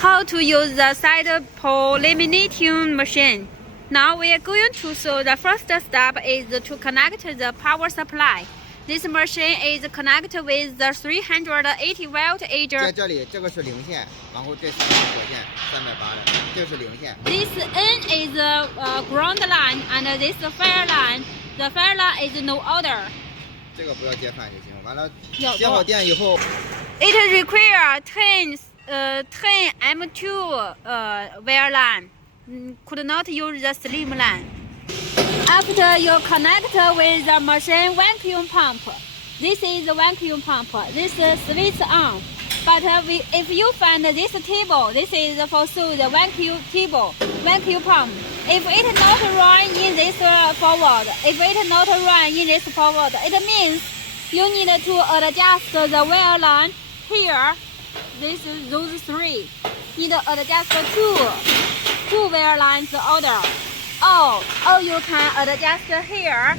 How to use the side pall laminating machine. Now we are going to show the first step is to connect the power supply. This machine is connected with the 380 volt AC. 在这里，这个是零线，然后这是火线380的，这是零线。This N is ground line and this fire line. The fire line is no order. 这个不要接饭就行。完了，有接好电以后 It requires 10 M2 wire line. Could not use the slim line. After you connect with the machine vacuum pump, this is the vacuum pump. This switch on. But if you find this table, this is for show the vacuum table, vacuum pump. If it not run in this forward, it means you need to adjust the wire line here. This is those three. Need to adjust two wire lines order. Or you can adjust here.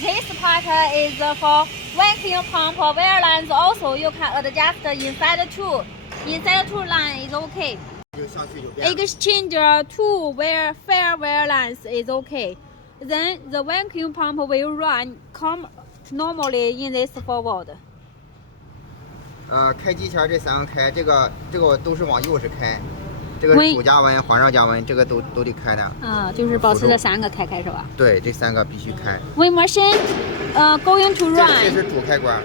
This part is for vacuum pump wire lines. Also, you can adjust inside two. Inside two line is okay. 就上去就变了。 Exchange two fair wire lines is okay. Then the vacuum pump will run normally in this forward. 开机前这3个开，这个都是往右是开，这个主加温、环绕加温，这个都得开的。就是保持这3个开是吧？对，这3个必须开。When machine going to run, 这是主开关。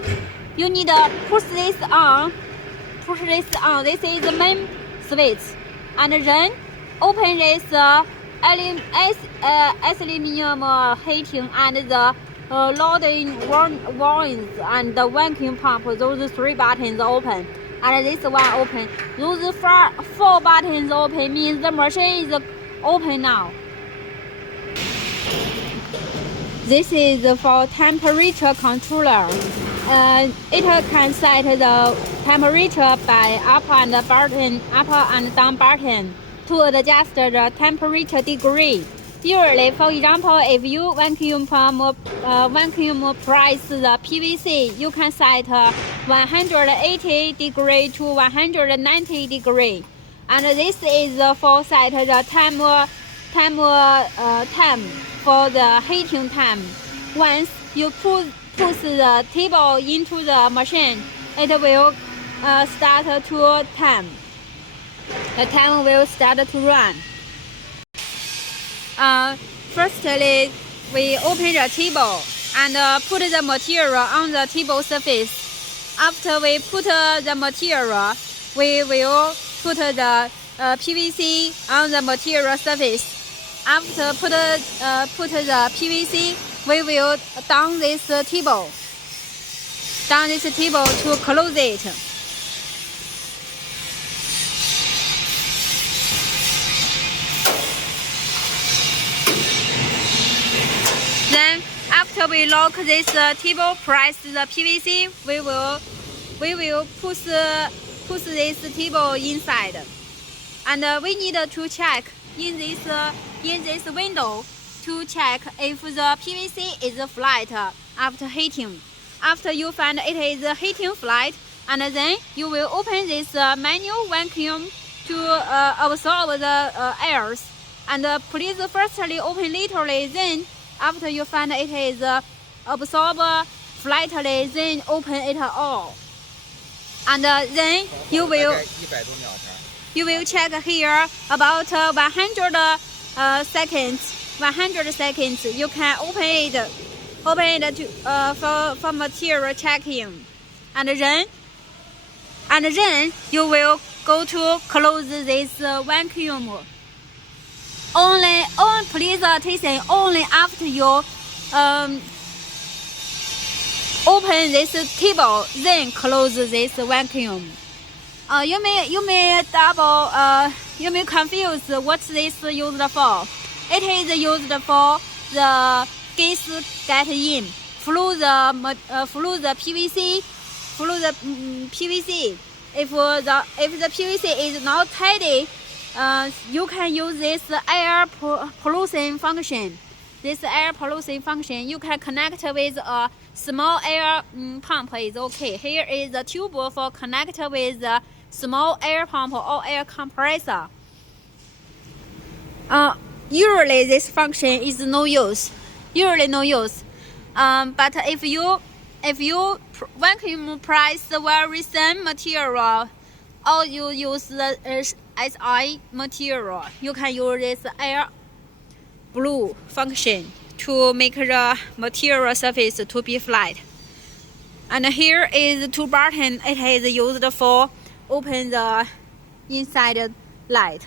you need to push this on. This is the main switch, and then open this aluminum heating and the loading warnings and the vacuum pump. Those 3 buttons open, and this one open. Those 4 buttons open means the machine is open now. This is for temperature controller. It can set the temperature by up and down button to adjust the temperature degree. Usually, for example, if you vacuum press the PVC, you can set 180 degree to 190 degree, and this is for set the time for the heating time. Once you push the table into the machine, it will start to time. The time will start to run. Firstly, we open the table and put the material on the table surface. After we put the material, we will put the PVC on the material surface. After put the PVC, we will down this table to close it. Then after we lock this table, press the PVC, we will push this table inside, and we need to check in this window to check if the PVC is flat after heating. After you find it is heating flat, and then you will open this manual vacuum to absorb the airs. And please firstly open literally, then after you find it is absorbed flatly, then open it all. And then you will check here about 100 seconds. 100 seconds. You can open it for material checking, and then you will go to close this vacuum. Please attention, only after you open this table, then close this vacuum. You may confuse what this used for. It is used for the gas get in, flow the PVC. If the PVC is not tidy, you can use this air pollution function. This air pollution function you can connect with a small air pump is okay. Here is the tube for connect with the small air pump or air compressor. Usually this function is no use. But if you vacuum press the very thin material, or you use the SI material, you can use this air blow function to make the material surface to be flat. And here is two button. It is used for open the inside light.